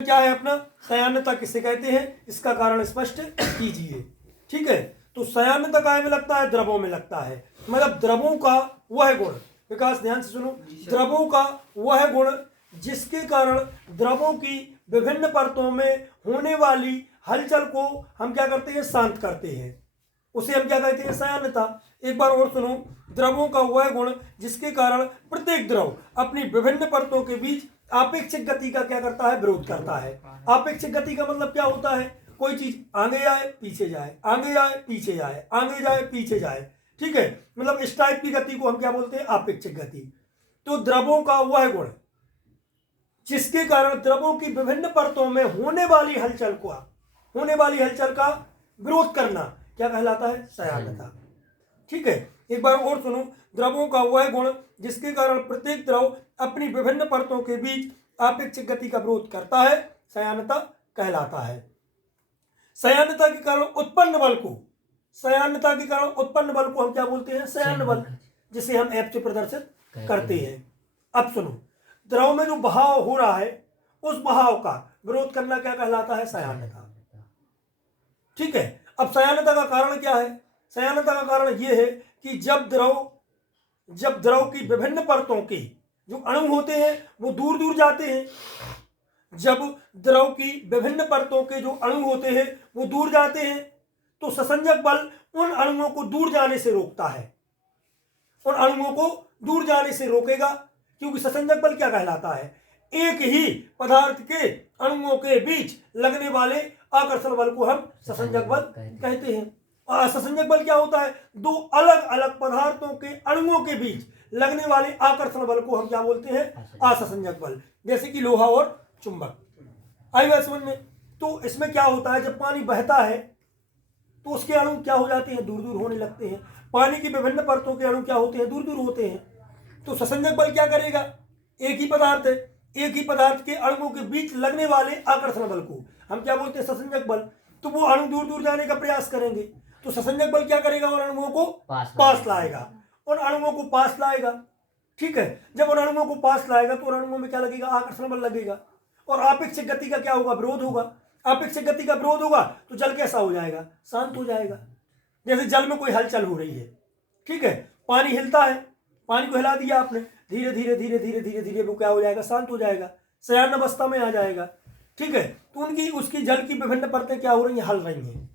क्या है अपना शयानता किसे कहते हैं, इसका कारण स्पष्ट कीजिए। ठीक है, तो शयानता काय में लगता है, द्रवों में लगता है। मतलब द्रवों का वह गुण, विकास ध्यान से सुनो, द्रवों का वह गुण जिसके कारण द्रवों की विभिन्न परतों में होने वाली हलचल को हम क्या करते हैं, शांत करते हैं, उसे हम क्या कहते हैं, शयानता। एक बार और सुनो, द्रवों का वह गुण जिसके कारण प्रत्येक द्रव अपनी विभिन्न परतों के बीच आपेक्षिक गति का क्या करता है, विरोध करता है। आपेक्षिक गति का मतलब क्या होता है, कोई चीज आगे जाए पीछे जाए, आगे जाए पीछे जाए, आगे जाए पीछे जाए। ठीक है, मतलब इस टाइप की गति को हम क्या बोलते हैं, आपेक्षिक गति। तो द्रवों का वह गुण जिसके कारण द्रवों की विभिन्न परतों में होने वाली हलचल का विरोध करना क्या कहलाता है, शयानता। ठीक है, एक बार और सुनो, द्रवों का वह गुण जिसके कारण प्रत्येक द्रव अपनी विभिन्न परतों के बीच आपेक्षिक गति का विरोध करता है, शयानता कहलाता है। शयानता के कारण उत्पन्न बल को हम क्या बोलते हैं, शयान बल, जिसे हम एफ से प्रदर्शित करते हैं। अब सुनो, द्रव में जो बहाव हो रहा है उस बहाव का विरोध करना क्या कहलाता है, शयानता। ठीक है, अब शयानता का कारण क्या है, शयानता का कारण यह है कि जब द्रव की विभिन्न परतों के जो अणु होते हैं वो दूर दूर जाते हैं, जब द्रव की विभिन्न परतों के जो अणु होते हैं वो दूर जाते हैं, तो ससंजक बल उन अणुओं को दूर जाने से रोकता है, उन अणुओं को दूर जाने से रोकेगा। क्योंकि ससंजक बल क्या कहलाता है, एक ही पदार्थ के अणुओं के बीच लगने वाले आकर्षण बल को हम ससंजक बल कहते हैं। और असंजक बल क्या होता है, दो अलग अलग पदार्थों के अणुओं के बीच लगने वाले आकर्षण बल को हम क्या बोलते हैं, असंजक बल। जैसे कि लोहा और चुंबक, आई बात समझ में। तो इसमें क्या होता है, जब पानी बहता है तो उसके अणु क्या हो जाते हैं, दूर दूर होने लगते हैं। पानी की विभिन्न परतों के अणु क्या होते हैं, दूर दूर होते हैं। तो ससंजक बल क्या करेगा, एक ही पदार्थ है, एक ही पदार्थ के अणुओं के बीच लगने वाले आकर्षण बल को हम क्या बोलते हैं, ससंजक बल। तो वो अणु दूर दूर जाने का प्रयास करेंगे, तो ससंजक बल क्या करेगा, उन अणुओं को पास लाएगा, उन अणुओं को पास लाएगा। ठीक है, जब उन अणुओं को पास लाएगा तो उन अणुओं में क्या लगेगा, आकर्षण बल लगेगा, और आपेक्षिक गति का क्या होगा, विरोध होगा। आपेक्षिक गति का विरोध होगा तो जल कैसा हो जाएगा, शांत हो जाएगा। जैसे जल में कोई हलचल हो रही है, ठीक है, पानी हिलता है, पानी को हिला दिया आपने, धीरे धीरे धीरे धीरे धीरे धीरे वो क्या हो जाएगा, शांत हो जाएगा, शयान अवस्था में आ जाएगा। ठीक है, तो उसकी जल की विभिन्न परतें क्या हो रही हैं, हल रही हैं।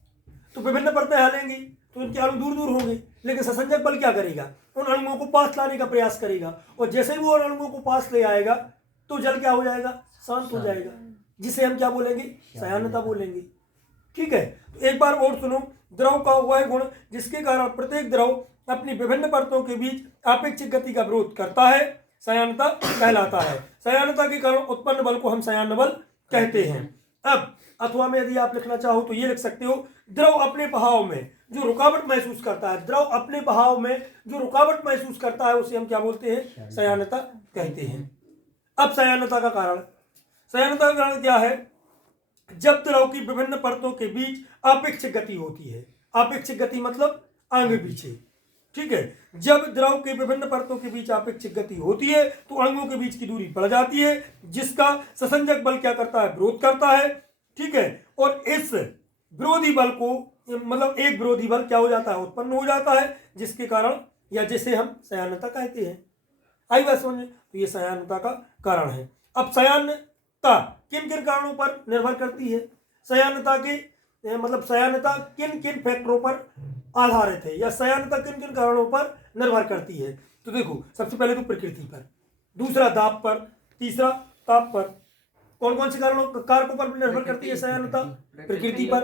तो विभिन्न परतें हलेंगी तो उनके अणु दूर दूर होंगे, लेकिन ससंजक बल क्या करेगा, उन अणुओं को पास लाने का प्रयास करेगा, और जैसे ही वो अणुओं को पास ले आएगा तो जल क्या हो जाएगा, शांत हो जाएगा, जिसे हम क्या बोलेंगे, शयानता बोलेंगे। ठीक है, तो एक बार और सुनो, द्रव का वह गुण जिसके कारण प्रत्येक द्रव अपनी विभिन्न परतों के बीच आपेक्षिक गति का विरोध करता है, शयानता कहलाता है। शयानता के कारण उत्पन्न बल को हम शयान बल कहते हैं। अब अथवा में यदि आप लिखना चाहो तो ये लिख सकते हो, द्रव अपने बहाव में जो रुकावट महसूस करता है, द्रव अपने बहाव में जो रुकावट महसूस करता है उसे हम क्या बोलते हैं, शयानता कहते हैं। अब शयानता का कारण क्या है, जब द्रव की विभिन्न परतों के बीच आपेक्षिक गति होती है। आपेक्षिक गति मतलब आगे पीछे। ठीक है, जब द्रव के विभिन्न परतों के बीच आपेक्षिक गति होती है तो अणुओं के बीच की दूरी बढ़ जाती है, जिसका ससंजक बल क्या करता है, विरोध करता है। ठीक है, और इस विरोधी बल को मतलब एक विरोधी बल क्या हो जाता है, उत्पन्न हो जाता है, जिसके कारण या जिसे हम शयानता कहते हैं। आई बात समझ में, तो ये शयानता का कारण है। अब शयानता किन किन कारणों पर निर्भर करती है, शयानता किन किन फैक्टरों पर आधारित है, या शयानता किन किन कारणों पर निर्भर करती है। तो देखो, सबसे पहले तो प्रकृति पर, दूसरा दाब पर, तीसरा ताप पर। कौन कौन से कारकों पर निर्भर करती है शयानता, प्रकृति पर,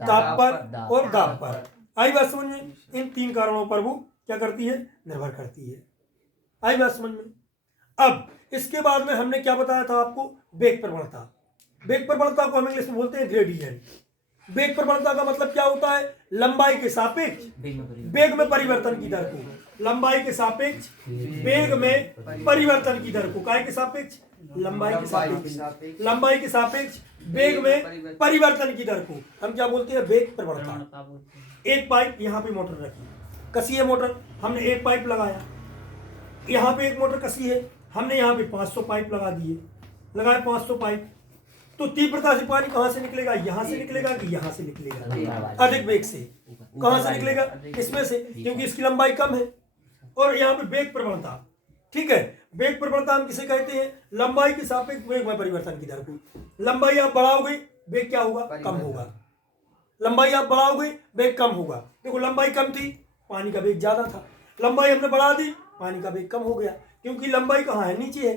ताप पर और दाब पर। आई बात समझ में, इन तीन कारणों पर वो क्या करती है, निर्भर करती है। आई बात समझ में। अब इसके बाद में हमने क्या बताया था आपको, वेग प्रवणता। वेग प्रवणता को हम इंग्लिश में बोलते हैं ग्रेडियंट। वेग प्रवणता का मतलब क्या होता है, लंबाई के सापेक्ष वेग में परिवर्तन की दर को, लंबाई के सापेक्ष वेग में परिवर्तन की दर को, काय के सापेक्ष, लंबाई के सापेक्ष वेग में परिवर्तन की दर को हम क्या बोलते हैं, वेग प्रवणता। एक पाइप यहाँ पे मोटर रखी, कसी है मोटर, हमने एक पाइप लगाया, यहाँ पे एक मोटर कसी है, हमने यहाँ पे 500 पाइप लगा दिए, लगाए 500 पाइप। तो तीव्रता से पानी कहाँ से निकलेगा, यहाँ से निकलेगा कि यहाँ से निकलेगा, अधिक वेग से। कहाँ से निकलेगा, इसमें से, क्योंकि इसकी लंबाई कम है। और यहाँ पे वेग प्रवणता, ठीक है, वेग प्रवणता हम किसे कहते हैं, लंबाई के सापेक्ष वेग में परिवर्तन की दर को। लंबाई आप बढ़ाओगे वेग क्या होगा, कम होगा। लंबाई आप बढ़ाओगे वेग कम होगा। देखो लंबाई कम थी, पानी का वेग ज्यादा था, लंबाई हमने बढ़ा दी, पानी का वेग कम हो गया, क्योंकि लंबाई कहाँ है, नीचे है।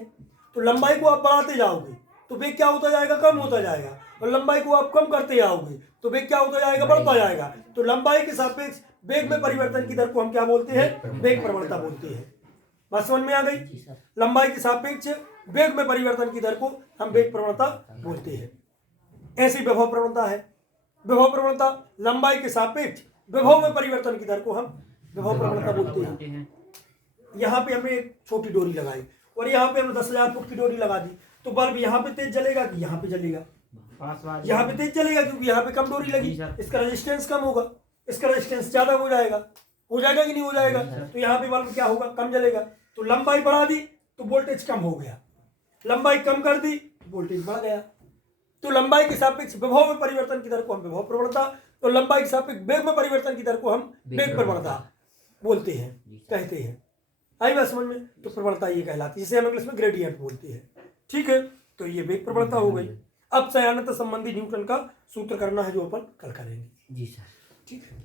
तो लंबाई को आप बढ़ाते जाओगे तो वेग क्या होता जाएगा, कम होता जाएगा। और लंबाई को आप कम करते जाओगे तो वेग क्या होता जाएगा, बढ़ता जाएगा। तो लंबाई के सापेक्ष वेग में परिवर्तन की दर को हम क्या बोलते हैं, वेग प्रवणता बोलते हैं। बात समझ में आ गई। लंबाई के सापेक्ष वेग में परिवर्तन की दर को हम वेग प्रवणता बोलते हैं। ऐसी विभव प्रवणता है। विभव प्रवणता लंबाई के सापेक्ष विभव में परिवर्तन की दर को हम विभव प्रवणता बोलते हैं। यहाँ पे हमने एक छोटी डोरी लगाई और यहाँ पे हमने 10,000 फुट की डोरी लगा दी, तो बल्ब यहाँ पे तेज जलेगा कि यहाँ पे जलेगा, यहाँ पे तेज जलेगा, क्योंकि यहाँ पे कम डोरी लगी, इसका रेजिस्टेंस कम होगा, इसका रेजिस्टेंस ज्यादा हो जाएगा कि नहीं हो जाएगा। तो यहाँ पे बल्ब क्या होगा, कम जलेगा। तो लंबाई बढ़ा दी तो वोल्टेज कम हो गया, लंबाई कम कर दी वोल्टेज बढ़ गया। तो लंबाई के सापेक्ष विभव में परिवर्तन की दर को हम विभव प्रवणता, तो लंबाई के सापेक्ष वेग में परिवर्तन की दर को हम वेग प्रवणता बोलते हैं, कहते हैं। आई बात समझ में। तो प्रवणता ये कहलाती है, जिसे हम इंग्लिश में ग्रेडियंट बोलते हैं, ठीक है। तो ये वेग प्रवणता हो गई। अब सायान्यता संबंधी न्यूटन का सूत्र करना है, जो अपन कल करेंगे। जी सर, ठीक है।